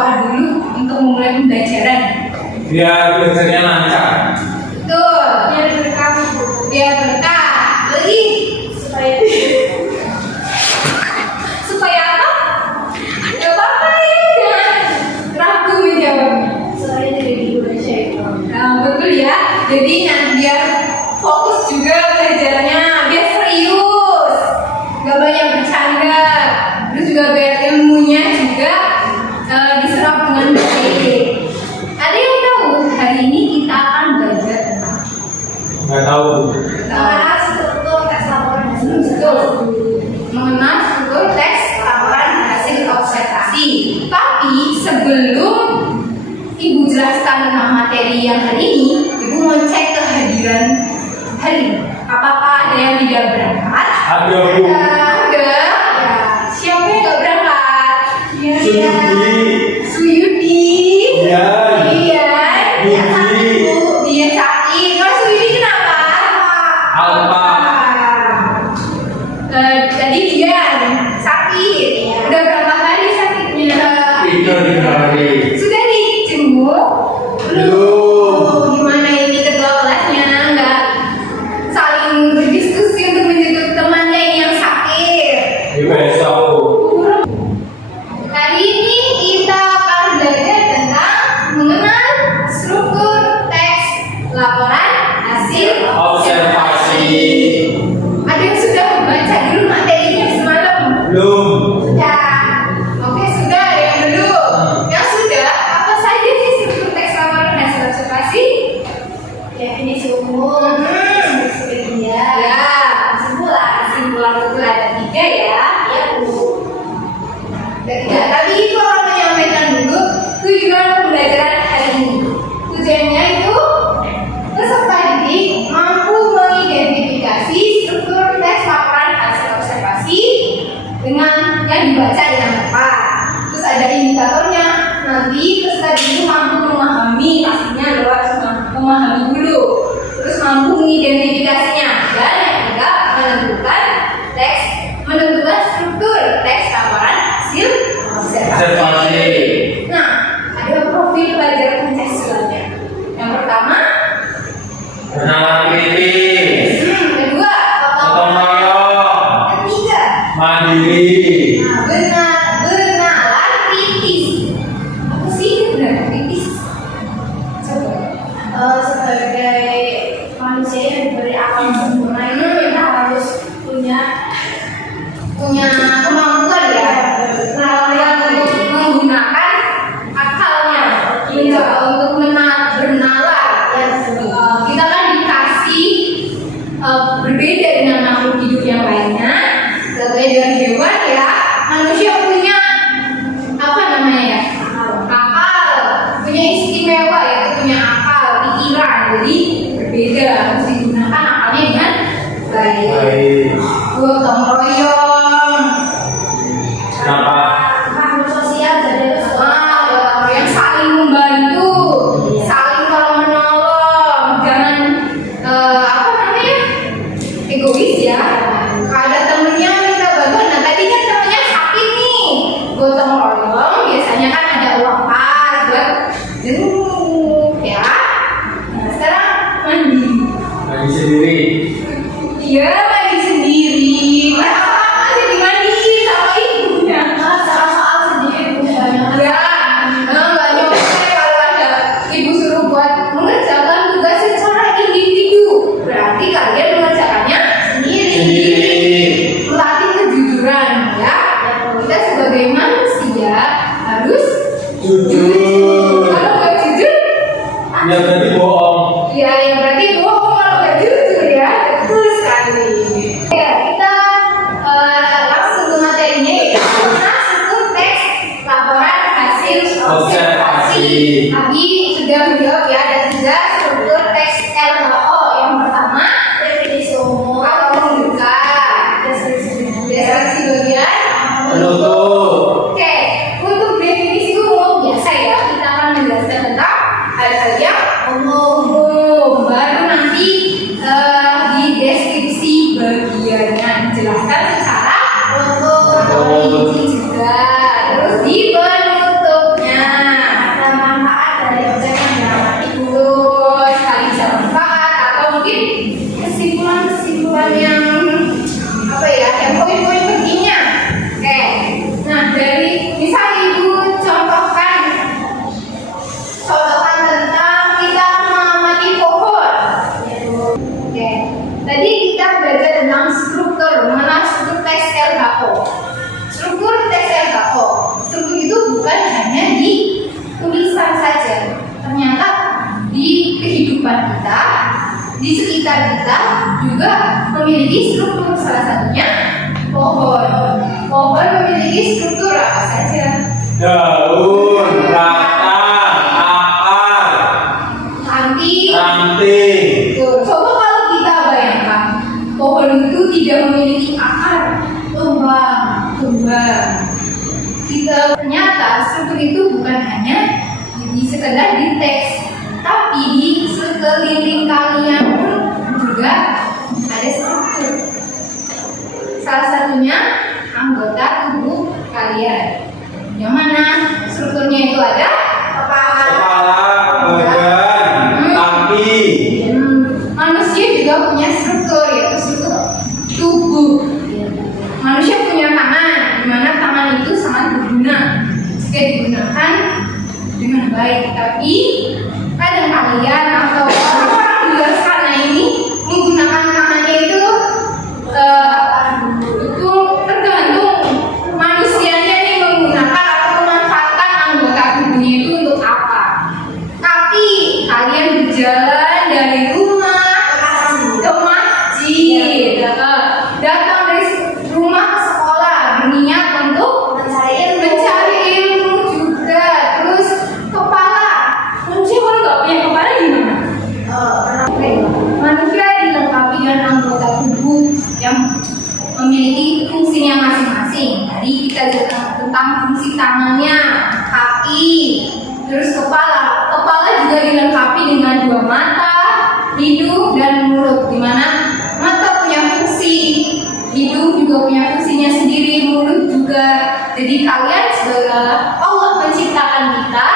berdoa dulu untuk memulai pembelajaran. Biar belajarnya lancar. Betul. Biar berkah. Biar berkah. Lagi supaya supaya apa? Gak apa-apa ya, jangan ragu menjawabnya. Soalnya tidak digoda syaitan. Nah, betul ya. Jadi biar fokus juga belajarnya, biar serius, gak banyak bercanda. Terus juga biar ilmunya juga diserap dengan baik. Ada yang tahu hari ini kita akan belajar tentang Nggak tahu. mengenal struktur teks laporan hasil mengenal struktur teks laporan hasil observasi. Tapi sebelum Ibu jelaskan tentang materi yang hari ini, Ibu mau cek kehadiran hari ini. Apakah ada yang tidak berangkat? Ada, Bu. Ada. Siapa yang nggak berangkat? Suyudi. Suyudi. Iya. Iya. Yudi. Dia sakit. Kalau Suyudi kenapa? Alfa. Tadi dia sakit. Udah berapa hari sakitnya? 3 hari. Sudah dijenguk? Belum. Gimana ini kedua kelasnya? Nggak saling berdiskusi untuk menjenguk temannya yang sakit. Di besok, Bu. Hari ini kita akan belajar tentang mengenal struktur teks laporan hasil Observasi. Ada yang sudah membaca dulu materinya semalam? Belum. Sudah. Oke, sudah. Ada yang belum? Yang sudah, apa saja sih struktur teks laporan hasil observasi? Definisi umum, ya, kesimpulan betul ada 3 ya. Ya, Bu. Tidak, tapi itu akan menyampaikan dulu tujuan pembelajaran hari ini. Tujuannya itu peserta didik mampu mengidentifikasi struktur teks laporan hasil observasi dengan yang dibaca dengan tepat. Terus ada indikatornya. Nanti peserta didik mampu memahami, pastinya lewat memahami dulu. Terus mampu mengidentifikasinya dan yang ketiga menentukan struktur teks laporan hasil observasi. Nah, ada profil pelajar Pancasilanya. Yang pertama, Bernalar kritis. kedua, Gotong royong. ketiga, Mandiri. nah, bernalar kritis. Apa sih bernalar kritis? Coba. Sebagai manusia yang diberi akal sempurna itu kita harus punya kemampuan ya, untuk menggunakan akalnya, untuk bernalar. Kita kan dikasih berbeda dengan makhluk hidup yang lainnya, berbeda dengan hewan ya. Manusia punya apa namanya ya? Akal, punya istimewa ya, punya akal, pikiran. Jadi berbeda, harus digunakan akalnya dengan baik. Gotong royong. Kenapa? Makhluk sosial jadi gotong royong saling membantu, saling tolong menolong, jangan apa namanya egois ya. Kalau ada temennya minta bantuan, nah tadi kan temennya sakit nih, gotong royong biasanya kan ada uang pas buat jenguk ya. Nah sekarang mandi. Mandi sendiri. Iya, mandi sendiri. Apa jadi mandi sama ibunya? Soal sendiri banyak. Ya, nggak nyampe kalau ada ibu suruh buat mengerjakan tugas secara individu. Berarti kalian mengerjakannya sendiri. Melatih kejujuran ya. Kita sebagai manusia harus Jujur. Kalau nggak jujur, Ya berarti bohong. ya yang berarti bohong kalau nggak jujur ya. Betul sekali. Ya, kita langsung ke materinya ya. Struktur teks laporan hasil observasi. Tadi sudah menjawab ya, ada 3 struktur teks LHO. Yang pertama, definisi umum atau menunjukkan deskripsi bagian Penutup. Oke, untuk definisi umum biasa ya, kita akan menjelaskan tentang hal-hal yang umum. Baru nanti di deskripsi bagiannya dijelaskan secara kronologi juga. Terus di penutupnya kita, di sekitar kita juga memiliki struktur. Salah satunya pohon. Pohon memiliki struktur apa saja? Daun, batang, akar, ranting. Tuh, coba kalau kita bayangkan pohon itu tidak memiliki akar, tumbang. Kita ternyata struktur itu bukan hanya di sekedar di teks, tapi di sekeliling kalian pun juga ada struktur. Salah satunya anggota tubuh kalian. Yang mana strukturnya itu ada Kepala, badan, kaki. Manusia juga punya struktur, yaitu struktur tubuh. Manusia punya tangan, di mana tangan itu sangat berguna jika digunakan dengan baik. Tapi kadang kalian atau orang-orang di luar sana ini menggunakan tangannya itu tergantung manusianya nih menggunakan atau memanfaatkan anggota tubuhnya itu untuk apa. Tapi kalian berjalan dari rumah ke masjid, datang dari rumah ke sekolah berniat untuk mencari ilmu juga. Terus kepala, manusia kalau nggak punya kepala gimana? Manusia dilengkapi dengan anggota tubuh yang memiliki fungsinya masing-masing. Tadi kita bicara tentang fungsi tangannya, kaki, terus kepala. Kepala juga dilengkapi dengan dua mata, hidung dan mulut. Di mana mata punya fungsi, hidung juga punya fungsinya sendiri, mulut juga. Jadi kalian sebagai Allah menciptakan kita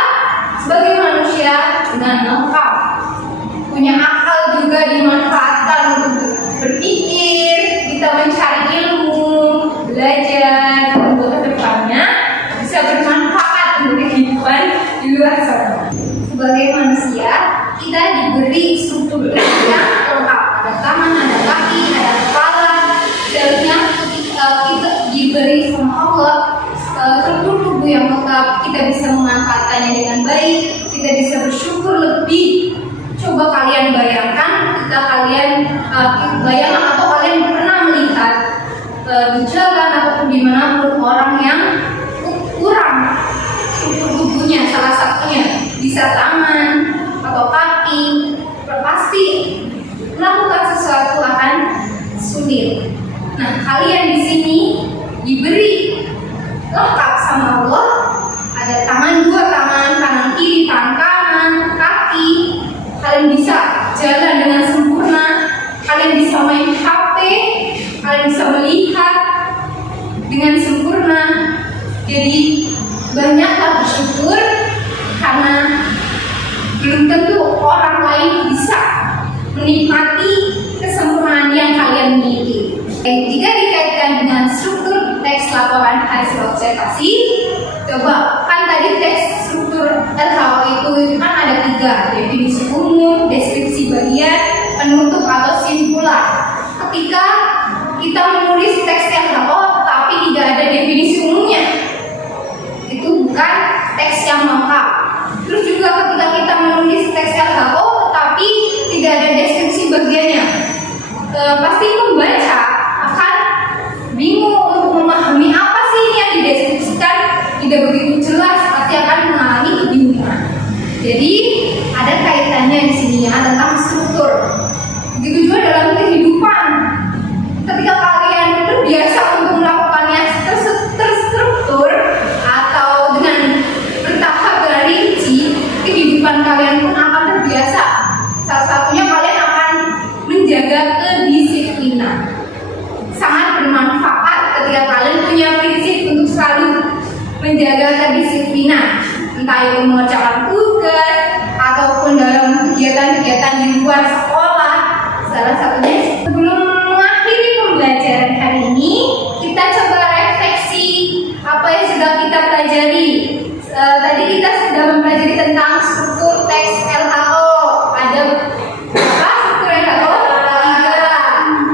sebagai manusia dengan lengkap. Punya akal juga dimanfaatkan untuk berpikir, kita mencari ilmu, belajar untuk kedepannya bisa bermanfaat untuk kehidupan di luar sana. Sebagai manusia, kita diberi struktur yang lengkap. Ada tangan, ada kaki, ada kepala. Seharusnya kita diberi sama Allah struktur tubuh yang lengkap, kita bisa memanfaatkannya dengan baik, kita bisa bersyukur lebih. Coba kalian bayangkan, bayangkan atau kalian pernah melihat di jalan ataupun dimanapun orang yang kurang struktur tubuhnya, salah satunya bisa tangan atau kaki, pasti melakukan sesuatu akan sulit. Nah, kalian di sini diberi lengkap sama Allah, ada tangan, dua tangan, kanan kiri, tangan kanan, kaki. Kalian bisa jalan dengan sempurna, kalian bisa main HP, kalian bisa melihat dengan sempurna. Jadi banyaklah bersyukur karena belum tentu orang lain bisa menikmati kesempurnaan yang kalian miliki. Jika dikaitkan dengan struktur teks laporan hasil observasi, coba kan tadi teks struktur LHO itu kan ada 3, definisi umum, deskripsi bagian, penutup atau simpulan. Ketika kita menulis teks LHO tapi tidak ada definisi umumnya, itu bukan teks yang lengkap. Terus juga ketika kita menulis teks LHO tapi tidak ada deskripsi bagiannya, pasti pembaca akan bingung untuk memahami apa sih ini yang dideskripsikan, tidak begitu jelas, pasti akan mengalami kebingungan. Jadi ada kaitannya di sini ya tentang struktur. Begitu juga dalam kehidupan. Ketika kalian terbiasa untuk melakukannya terstruktur atau dengan bertahap dan rinci, kehidupan kalian pun akan terbiasa. Salah satunya kalian akan menjaga kedisiplinan. Sangat bermanfaat ketika kalian punya prinsip untuk selalu menjaga kedisiplinan, entah itu mengerjakan tugas ataupun dalam kegiatan-kegiatan di luar sekolah. Salah satunya sebelum mengakhiri pembelajaran hari ini, kita coba refleksi apa yang sudah kita pelajari. Tadi kita sudah mempelajari tentang struktur teks LHO. Ada apa struktur LHO?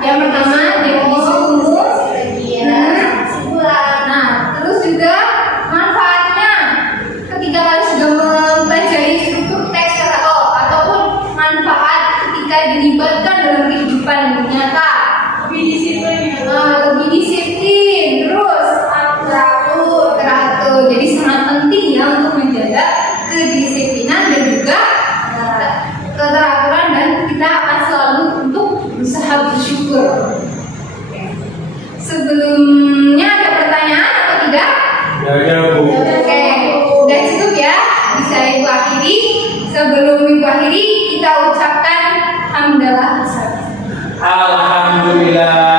3. Yang pertama definisi umum. Nah, terus juga manfaatnya ketika kalian sudah mempelajari struktur teks LHO ataupun manfaat kedisiplinan dan juga keteraturan, dan kita akan selalu untuk berusaha bersyukur. Oke. Sebelumnya ada pertanyaan atau tidak? Ya ada Bu. Oke, udah cukup ya. Bisa Ibu akhiri. Sebelum Ibu akhiri, kita ucapkan hamdalah. Alhamdulillah.